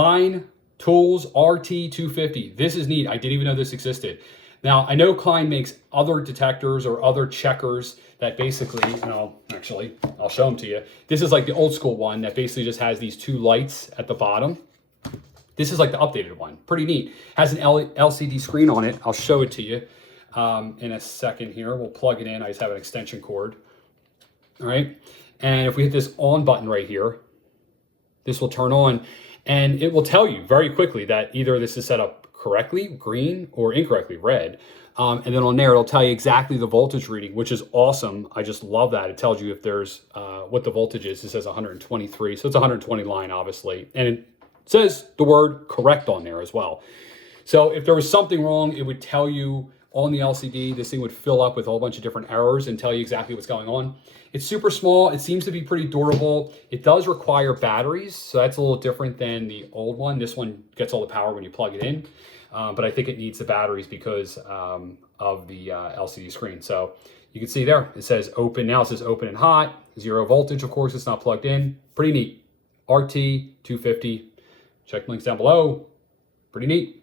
Klein Tools RT250. This is neat. I didn't even know this existed. Now, I know Klein makes other detectors or other checkers that basically, and I'll show them to you. This is like the old school one that basically just has these two lights at the bottom. This is like the updated one. Pretty neat. Has an LCD screen on it. I'll show it to you in a second here. We'll plug it in. I just have an extension cord. All right. And if we hit this on button right here, this will turn on and it will tell you very quickly that either this is set up correctly, green, or incorrectly, red. And then on there, it'll tell you exactly the voltage reading, which is awesome. I just love that. It tells you if there's what the voltage is. It says 123. So it's 120 line, obviously. And it says the word correct on there as well. So if there was something wrong, it would tell you on the LCD. This thing would fill up with a whole bunch of different errors and tell you exactly what's going on. It's super small. It seems to be pretty durable. It does require batteries, so that's a little different than the old one. This one gets all the power when you plug it in, but I think it needs the batteries because of the LCD screen. So you can see there, it says open. Now it says open and hot, 0 voltage. Of course, it's not plugged in. Pretty neat. RT250. Check links down below. Pretty neat.